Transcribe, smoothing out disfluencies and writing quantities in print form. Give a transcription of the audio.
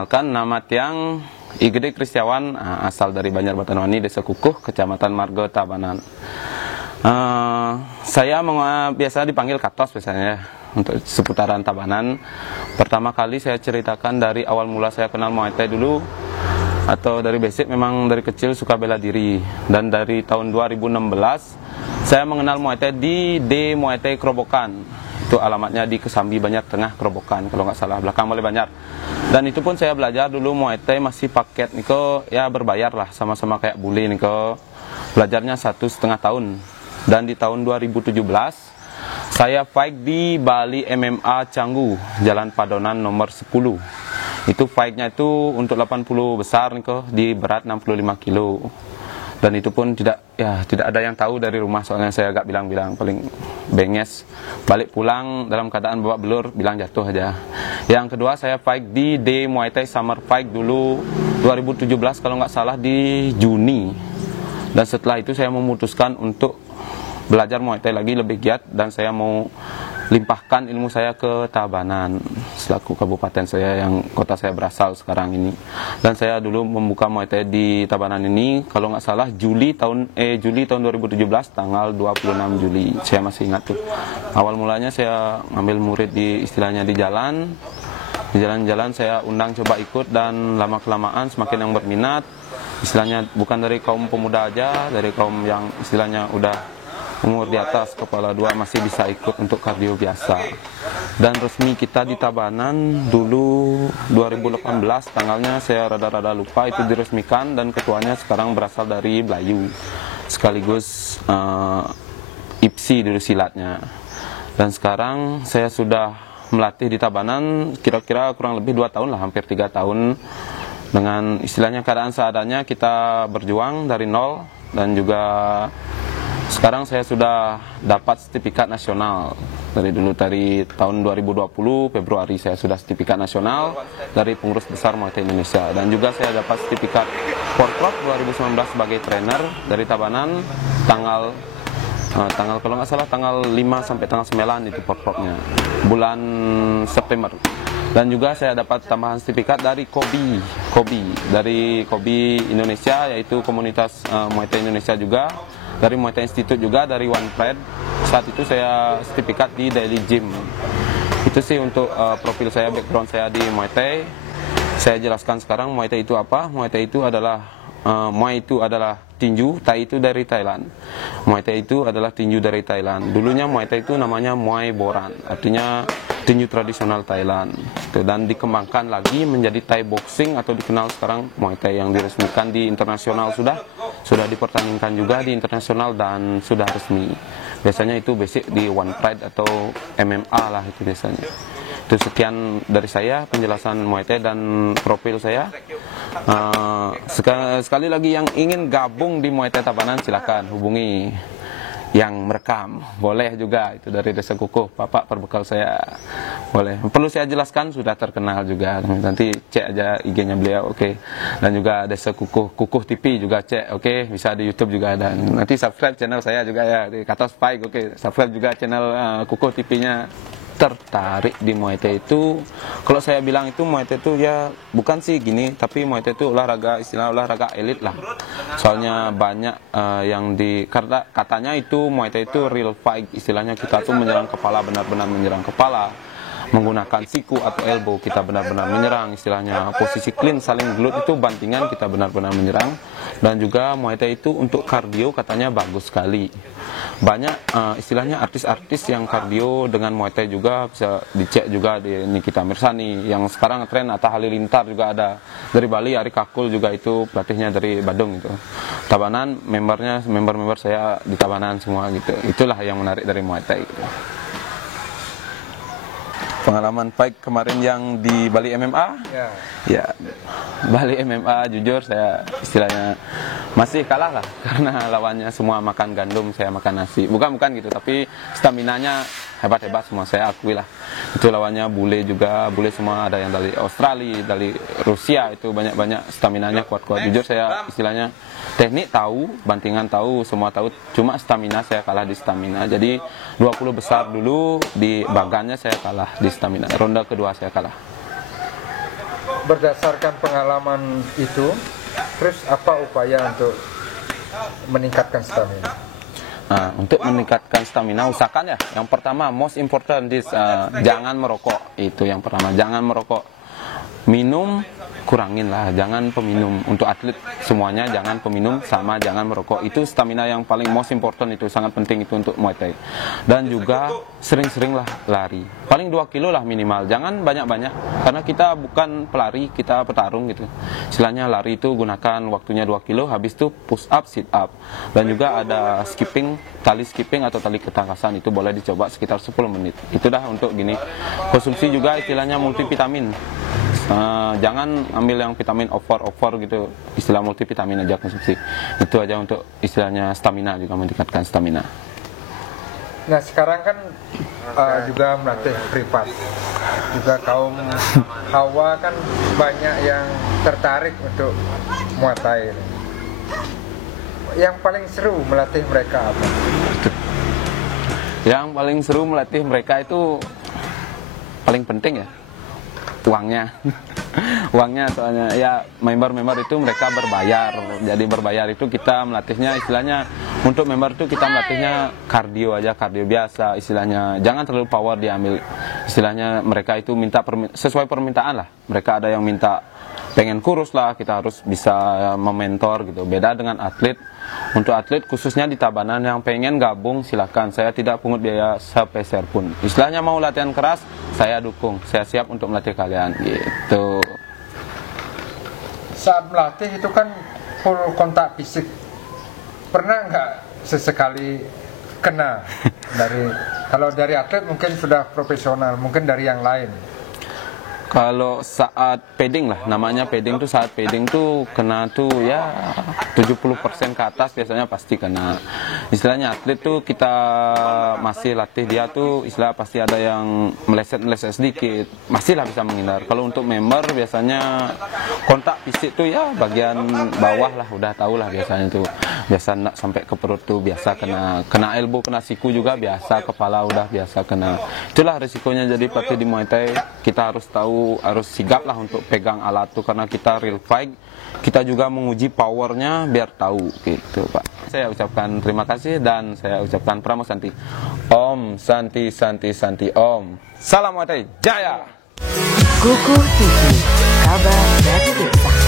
Kenalkan, nama Tiang Igede Kristiawan, asal dari Banjarbatanwani, Desa Kukuh, Kecamatan Margo, Tabanan. Saya biasa dipanggil Katos biasanya untuk seputaran Tabanan. Pertama kali saya ceritakan dari awal mula saya kenal Muay Thai dulu, atau dari basic memang dari kecil suka bela diri. Dan dari tahun 2016 saya mengenal Muay Thai di Muay Thai Kerobokan. Itu alamatnya di Kesambi Banjar Tengah Kerobokan, kalau nggak salah, belakang Balai Banjar. Dan itu pun saya belajar dulu Muay Thai masih paket niko, ya berbayar lah, sama-sama kayak bule niko. Belajarnya 1,5 tahun. Dan di tahun 2017 saya fight di Bali MMA Canggu, Jalan Padonan nomor 10. Itu fight-nya itu untuk 80 besar niko, di berat 65 kilo. Dan itu pun tidak ada yang tahu dari rumah, soalnya saya agak bilang paling benges. Balik pulang dalam keadaan babak belur, bilang jatuh aja. Yang kedua saya fight di Muay Thai Summer Fight dulu 2017 kalau nggak salah, di Juni. Dan setelah itu saya memutuskan untuk belajar Muay Thai lagi lebih giat, dan saya mau limpahkan ilmu saya ke Tabanan selaku kabupaten saya yang kota saya berasal sekarang ini. Dan saya dulu membuka Muay Thai di Tabanan ini kalau nggak salah Juli tahun 2017, tanggal 26 Juli. Saya masih ingat tuh. Awal mulanya saya ngambil murid di istilahnya di jalan-jalan saya undang coba ikut, dan lama-kelamaan semakin yang berminat. Istilahnya bukan dari kaum pemuda aja, dari kaum yang istilahnya udah umur di atas kepala 2 masih bisa ikut untuk kardio biasa. Dan resmi kita di Tabanan dulu 2018, tanggalnya saya rada-rada lupa, itu diresmikan, dan ketuanya sekarang berasal dari Belayu, sekaligus IPSI dulu silatnya. Dan sekarang saya sudah melatih di Tabanan kira-kira kurang lebih 2 tahun lah, hampir 3 tahun. Dengan istilahnya keadaan seadanya kita berjuang dari nol, dan juga sekarang saya sudah dapat sertifikat nasional. Dari tahun 2020 Februari saya sudah sertifikat nasional dari pengurus besar Muay Thai Indonesia. Dan juga saya dapat sertifikat Porprov 2019 sebagai trainer dari Tabanan, tanggal kalau nggak salah tanggal 5 sampai tanggal 9 itu Porprovnya, bulan September. Dan juga saya dapat tambahan sertifikat dari Kobi Indonesia, yaitu komunitas Muay Thai Indonesia juga, dari Muay Thai Institute juga, dari One Pride. Saat itu saya sertifikat di Daily Gym. Itu sih untuk profil saya, background saya di Muay Thai. Saya jelaskan sekarang Muay Thai itu apa. Muay Thai itu adalah tinju, Thai itu dari Thailand. Muay Thai itu adalah tinju dari Thailand. Dulunya Muay Thai itu namanya Muay Boran, artinya tinju tradisional Thailand. Dan dikembangkan lagi menjadi Thai boxing, atau dikenal sekarang Muay Thai, yang diresmikan di internasional sudah dipertandingkan juga di internasional dan sudah resmi. Biasanya itu basic di One Pride atau MMA lah itu biasanya. Itu sekian dari saya penjelasan Muay Thai dan profil saya. Sekali lagi yang ingin gabung di Muay Thai Tabanan silakan hubungi yang merekam, boleh juga, itu dari Desa Kukuh, Bapak perbekal saya, boleh. Perlu saya jelaskan, sudah terkenal juga, nanti cek aja IG-nya beliau, oke. Dan juga Desa Kukuh TV juga cek, oke. Bisa di YouTube juga ada. Nanti subscribe channel saya juga ya, di Katos Pike, oke. Subscribe juga channel Kukuh TV-nya. Tertarik di Muay Thai itu, kalau saya bilang itu Muay Thai itu ya bukan sih gini, tapi Muay Thai itu istilah olahraga elit lah. Soalnya banyak karena katanya itu Muay Thai itu real fight, istilahnya kita tuh menyerang kepala, benar-benar menyerang kepala, menggunakan siku atau elbow kita benar-benar menyerang, istilahnya posisi clean saling gelut itu bantingan kita benar-benar menyerang. Dan juga Muay Thai itu untuk kardio katanya bagus sekali. Banyak istilahnya artis-artis yang kardio dengan Muay Thai juga bisa dicek juga di Nikita Mirzani yang sekarang tren, Atta Halilintar juga ada dari Bali, Ari Kakul juga itu pelatihnya dari Badung itu. Tabanan member saya di Tabanan semua gitu. Itulah yang menarik dari Muay Thai gitu. Pengalaman fight kemarin yang di Bali MMA, ya Bali MMA jujur saya istilahnya masih kalah lah, karena lawannya semua makan gandum, saya makan nasi. Bukan gitu, tapi staminanya hebat-hebat semua, saya akui lah. Itu lawannya bule juga, bule semua, ada yang dari Australia, dari Rusia, itu banyak-banyak staminanya kuat-kuat. Jujur saya istilahnya teknik tahu, bantingan tahu, semua tahu, cuma stamina saya kalah di stamina. Jadi 20 besar dulu di bagannya saya kalah di stamina. Ronde kedua saya kalah. berdasarkan pengalaman itu, terus apa upaya untuk meningkatkan stamina? Nah, untuk meningkatkan stamina, usahakan ya. Yang pertama, most important is jangan merokok. Itu yang pertama, jangan merokok. Minum, kurangin lah, jangan peminum. Untuk atlet semuanya jangan peminum sama jangan merokok. Itu stamina yang paling most important, itu sangat penting itu untuk Muay Thai. Dan juga sering-sering lah lari. Paling 2 kilo lah minimal, jangan banyak-banyak. Karena kita bukan pelari, kita petarung gitu. Istilahnya lari itu gunakan waktunya 2 kilo, habis itu push up, sit up. Dan juga ada skipping, tali skipping atau tali ketangkasan, itu boleh dicoba sekitar 10 menit. Itu dah untuk gini. Konsumsi juga istilahnya multivitamin. Jangan ambil yang vitamin over gitu, istilah multivitamin aja konsumsi. Itu aja untuk istilahnya stamina, juga meningkatkan stamina. Nah sekarang kan juga melatih privat, juga kaum hawa kan banyak yang tertarik untuk Muay Thai ini. Yang paling seru melatih mereka apa? Yang paling seru melatih mereka itu paling penting ya uangnya. Uangnya, soalnya ya member-member itu mereka berbayar. Jadi berbayar itu kita melatihnya istilahnya, untuk member itu kita melatihnya kardio aja, kardio biasa istilahnya. Jangan terlalu power diambil. Istilahnya mereka itu minta sesuai permintaan lah. Mereka ada yang minta pengen kurus lah, kita harus bisa mementor gitu. Beda dengan atlet. Untuk atlet khususnya di Tabanan yang pengen gabung silakan, saya tidak pungut biaya sepeser pun. Istilahnya mau latihan keras, saya dukung, saya siap untuk melatih kalian gitu. Saat melatih itu kan full kontak fisik. Pernah nggak sesekali kena kalau dari atlet mungkin sudah profesional, mungkin dari yang lain? Kalau saat padding lah, namanya padding tuh, saat padding tuh kena tuh ya 70% ke atas biasanya pasti kena. Istilahnya atlet tuh kita masih latih dia tuh istilah pasti ada yang meleset sedikit, masih lah bisa menghindar. Kalau untuk member biasanya kontak fisik tuh ya bagian bawah lah, udah tahu lah biasanya tuh. Biasa nak sampai ke perut tuh biasa kena elbow, kena siku juga biasa, kepala udah biasa kena. Itulah risikonya jadi pelatih di Muay Thai, kita harus tahu, harus sigap lah untuk pegang alat tuh, karena kita real fight, kita juga menguji powernya biar tahu gitu Pak. Saya ucapkan terima kasih dan saya ucapkan Pramo Santi. Om Santi Santi Santi Om. Salam Muay Thai Jaya. Kukuh TV, kabar dari desa.